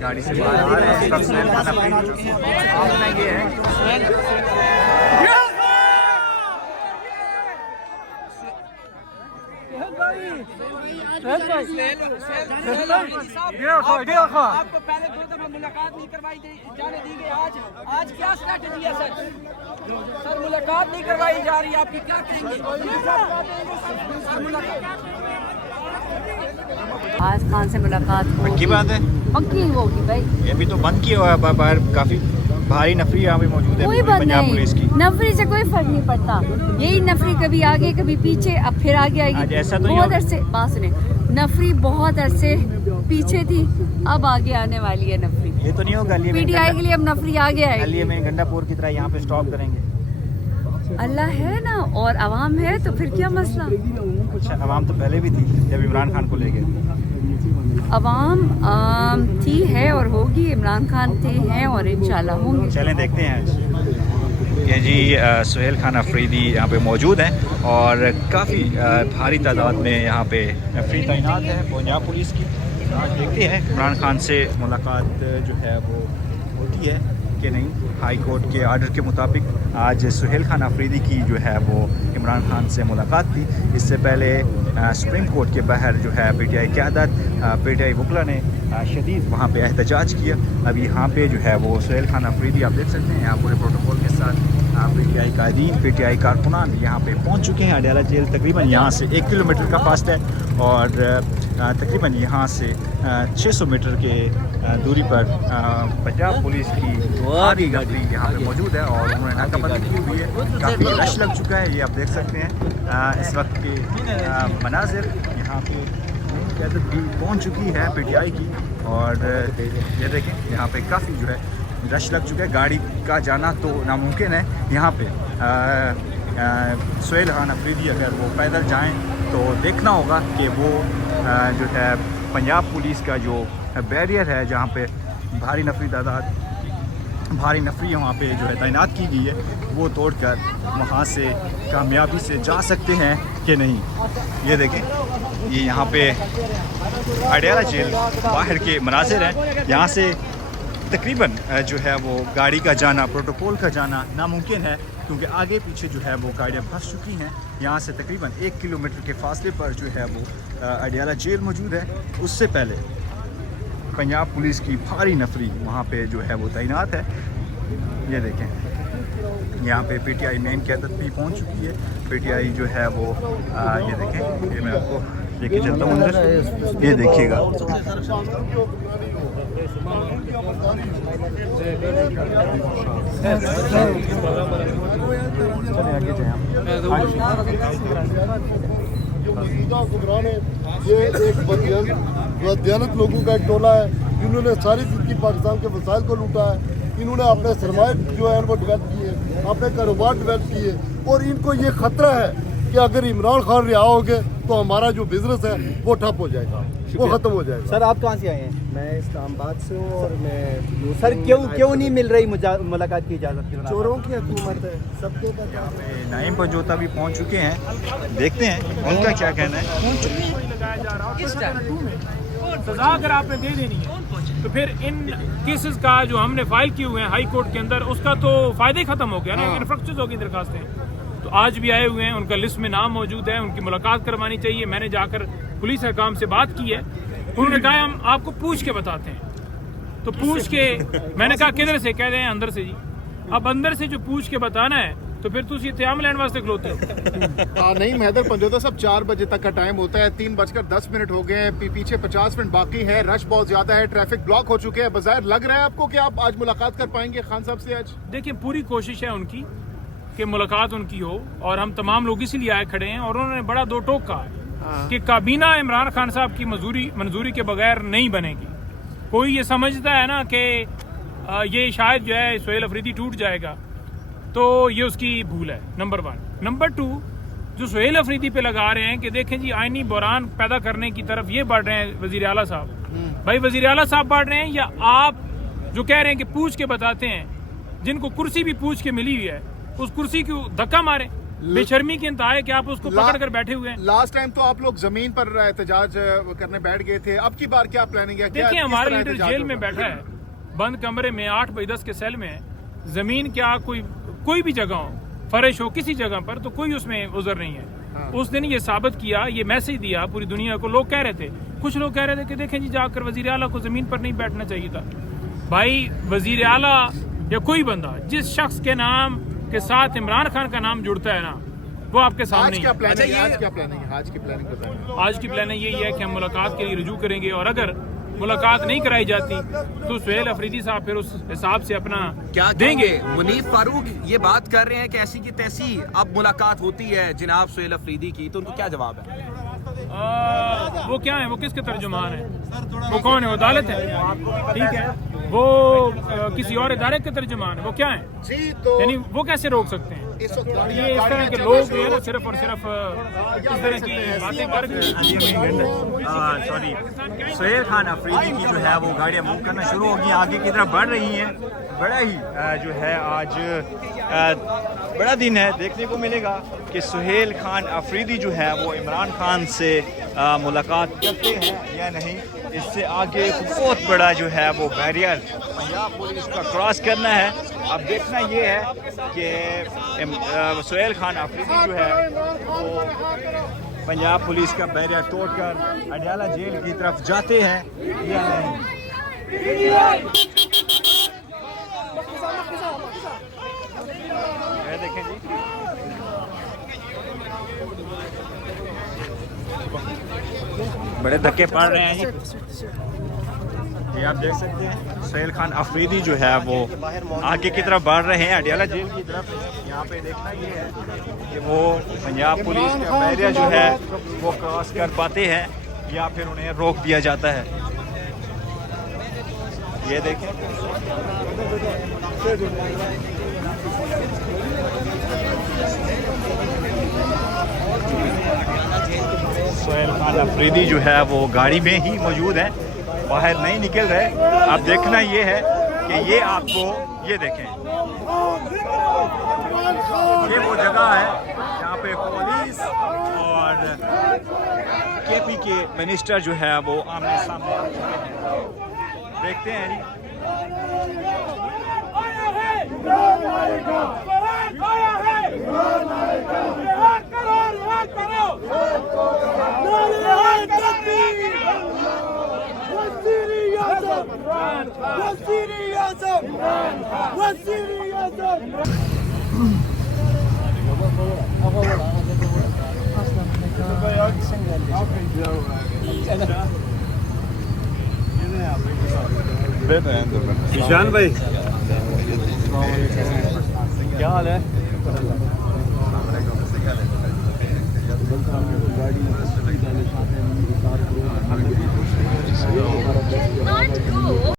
गाड़ी से बाहर आ रहे हैं। सुहेल खान अफरीदी ये आपको पहले 2 दफा मुलाकात नहीं करवाई जाने दी गई, आज क्या स्ट्रैटेजी है सर मुलाकात नहीं करवाई जा रही, आपकी क्या कहेंगे? आज खान से मुलाकात पक्की बात है, पक्की होगी भाई। ये भी तो बंद किया हुआ है बाहर, काफी भारी नफरी यहाँ पे मौजूद है कोई बात पंजाब नहीं, पुलिस की। नफरी से कोई फर्क नहीं पड़ता, यही नफरी कभी आगे कभी पीछे, अब फिर आगे आएगी। ऐसा तो बहुत अरसे बात सुने, नफरी बहुत अरसे पीछे थी, अब आगे आने वाली है नफरी। ये तो नहीं होगा पीटीआई के लिए अब नफरी आगे आएगी। में गंडापुर की तरह यहाँ पे स्टॉप करेंगे। अल्लाह है ना और आवाम है तो फिर क्या मसला। अच्छा, आवाम तो पहले भी थी जब इमरान खान को ले गए। अवाम थी है और होगी, इमरान खान थे हैं और इंशाल्लाह होंगे। चलें देखते हैं आज। ये जी सुहेल खान अफरीदी यहाँ पे मौजूद हैं और काफ़ी भारी तादाद में यहाँ पे नफरी तैनात है पंजाब पुलिस की। आज देखते हैं इमरान खान से मुलाकात जो है वो होती है कि नहीं। हाई कोर्ट के आर्डर के मुताबिक आज सुहेल खान अफरीदी की जो है वो इमरान खान से मुलाकात थी। इससे पहले सुप्रीम कोर्ट के बाहर जो है पीटीआई क़यादत, पीटीआई वकला ने शदीद वहाँ पे एहतजाज किया। अब यहाँ पे जो है वो सुहेल खान अफरीदी आप देख सकते हैं यहाँ पूरे प्रोटोकॉल के साथ पीटीआई कायदीन, पीटीआई कारकुनान यहाँ पे पहुँच चुके हैं। अडयाला जेल तकरीबन यहाँ से 1 किलोमीटर का फासला है और तकरीबन यहाँ से 600 मीटर के दूरी पर पंजाब पुलिस की भारी गाड़ी यहाँ पे मौजूद है और उन्होंने नाकाबंदी की हुई है। काफ़ी रश लग चुका है, ये आप देख सकते हैं इस वक्त के मनाजिर। यहाँ पे क़यादत भी पहुँच चुकी है पीटीआई की और ये देखें यहाँ पे काफ़ी जो है रश लग चुका है। गाड़ी का जाना तो नामुमकिन है यहाँ पे। सुहेल खान अफरीदी अगर वो पैदल जाएं तो देखना होगा कि वो जो है पंजाब पुलिस का जो बैरियर है जहाँ पे भारी नफरी वहाँ पे जो है तैनात की गई है वो तोड़कर वहाँ से कामयाबी से जा सकते हैं कि नहीं। ये देखें, ये यहाँ पे अडयाला जेल बाहर के मनाजिर हैं। यहाँ से तकरीबन जो है वो गाड़ी का जाना, प्रोटोकॉल का जाना नामुमकिन है क्योंकि आगे पीछे जो है वो गाड़ियाँ फंस चुकी हैं। यहाँ से तकरीबन 1 किलोमीटर के फासले पर जो है वो अडयाला जेल मौजूद है। उससे पहले पंजाब पुलिस की भारी नफरी वहाँ पे जो है वो तैनात है। ये देखें यहाँ पे पीटीआई मेन क़यादत भी पहुँच चुकी है। पीटीआई जो है वो ये देखें, ये मैं आपको लेके चलता हूँ अंदर, ये देखिएगा। चलिए आगे जाएं ये एक बददियानत लोगों का एक टोला है जिन्होंने सारी जिंदगी पाकिस्तान के वसाइल को लूटा है। इन्होंने अपने सरमाए जो है वो डेवलप किए, अपने कारोबार डेवलप किए और इनको ये खतरा है कि अगर इमरान खान रिहा हो गए तो हमारा जो बिजनेस है वो ठप हो जाएगा, वो खत्म हो जाएगा। सर आप कहाँ से आए हैं? मैं इस्लामाबाद से हूँ और मैं सर क्यों नहीं मिल रही मुलाकात की इजाज़त? चोरों की हुकूमत है, सबको पता यहाँ पे नाइम पंजोता भी पहुँच चुके हैं, देखते हैं उनका क्या कहना है। सजा अगर आपने दे देनी है तो फिर इन केसेस का जो हमने फाइल किए हुए हैं हाई कोर्ट के अंदर उसका तो फायदा ही खत्म हो गया ना। इन्फ्रक्चर्स होगी दरखास्तें, तो आज भी आए हुए हैं, उनका लिस्ट में नाम मौजूद है, उनकी मुलाकात करवानी चाहिए। मैंने जाकर पुलिस हकाम से बात की है, उन्होंने कहा हम आपको पूछ के बताते हैं। तो पूछ के मैंने कहा किधर से? कह रहे हैं अंदर से जी। अब अंदर से जो पूछ के बताना है तो फिर तुम इत्याम लैंड वास्ते खलोते हो। नहीं महदर पंजोता साहब 4 बजे तक का टाइम होता है, 3:10 हो गए हैं, पीछे 50 मिनट बाकी है, रश बहुत ज्यादा है, ट्रैफिक ब्लॉक हो चुके हैं। बाजार लग रहा है आपको कि आप आज मुलाकात कर पाएंगे खान साहब से? आज देखिए पूरी कोशिश है उनकी कि मुलाकात उनकी हो और हम तमाम लोग इसीलिए आए खड़े हैं। और उन्होंने बड़ा 2 टोक कहा कि काबीना इमरान खान साहब की मंजूरी के बगैर नहीं बनेगी। कोई ये समझता है ना कि ये शायद जो है सुहेल अफरीदी टूट जाएगा, तो ये उसकी भूल है, नंबर 1। नंबर 2, जो सुहेल अफरीदी पे लगा रहे हैं कि देखें जी आईनी बहरान पैदा करने की तरफ ये बढ़ रहे हैं वजीर आला साहब। भाई वजीर आला साहब बढ़ रहे हैं या आप जो कह रहे हैं कि पूछ के बताते हैं, जिनको कुर्सी भी पूछ के मिली हुई है उस कुर्सी को धक्का मारे। बेशर्मी की इंतहा है कि आप उसको पकड़ कर बैठे हुए हैं। लास्ट टाइम तो आप लोग जमीन पर एहतजाज करने बैठ गए थे, अब की बार क्या प्लानिंग है? देखिए हमारा लीडर जेल में बैठा है, बंद कमरे में 8 बाई 10 के सेल में। जमीन क्या कोई भी जगह हो, फर्श हो किसी जगह पर, तो कोई उसमें उज़र नहीं है। उस दिन ये साबित किया, ये मैसेज दिया पूरी दुनिया को। लोग कह रहे थे, कुछ लोग कह रहे थे कि देखें जी जाकर वजीर आला को जमीन पर नहीं बैठना चाहिए था। भाई वजीर आला या कोई बंदा जिस शख्स के नाम के साथ इमरान खान का नाम जुड़ता है ना, वो आपके सामने आज क्या प्लानिंग है? आज की प्लानिंग बताएं। आज की प्लानिंग यही है कि हम मुलाकात के लिए रुजू करेंगे, और अगर मुलाकात नहीं कराई जाती तो सुहेल अफरीदी साहब फिर उस हिसाब से अपना क्या देंगे। मुनीफ फारूक ये बात कर रहे हैं कि ऐसी की तैसी अब मुलाकात होती है जनाब सुहेल अफरीदी की, तो उनको क्या जवाब है? वो क्या है, वो किसके तर्जुमान है? वो कौन है? वो अदालत है, ठीक है। वो किसी और इदारे के तर्जुमान है, वो क्या है? जी तो यानी वो कैसे रोक सकते हैं? इस वक्त ये इस तरह के लोग जो है ना सिर्फ और सिर्फ इस तरह की बातें करके सॉरी, सुहेल खान अफरीदी की जो है वो गाड़ियाँ मूव करना शुरू होगी, आगे की तरफ बढ़ रही हैं। बड़ा ही जो है आज बड़ा दिन है, देखने को मिलेगा कि सुहेल खान अफरीदी जो है वो इमरान खान से मुलाकात करते हैं या नहीं। इससे आगे बहुत बड़ा जो है वो बैरियर पंजाब पुलिस का क्रॉस करना है। अब देखना ये है कि सुहेल खान अफरीदी जो है वो पंजाब पुलिस का बैरियर तोड़कर अडयाला जेल की तरफ जाते हैं या नहीं। ये देखें जी, बड़े धक्के पड़ रहे हैं जी। ये आप देख सकते हैं सुहेल खान अफरीदी जो है वो आगे की तरफ बढ़ रहे हैं अडयाला जेल की तरफ। यहाँ पे देखना ये है कि वो पंजाब पुलिस का बैरियर जो है वो क्रॉस कर पाते हैं या फिर उन्हें रोक दिया जाता है। ये देखें, सुहेल खान अफरीदी जो है वो गाड़ी में ही मौजूद है, बाहर नहीं निकल रहे। अब देखना ये है कि ये आपको ये देखें, ये वो जगह है जहाँ पे पुलिस और केपी के मिनिस्टर जो है वो आमने सामने आ चुके हैं। देखते हैं जी। ईशान भाई क्या हाल है?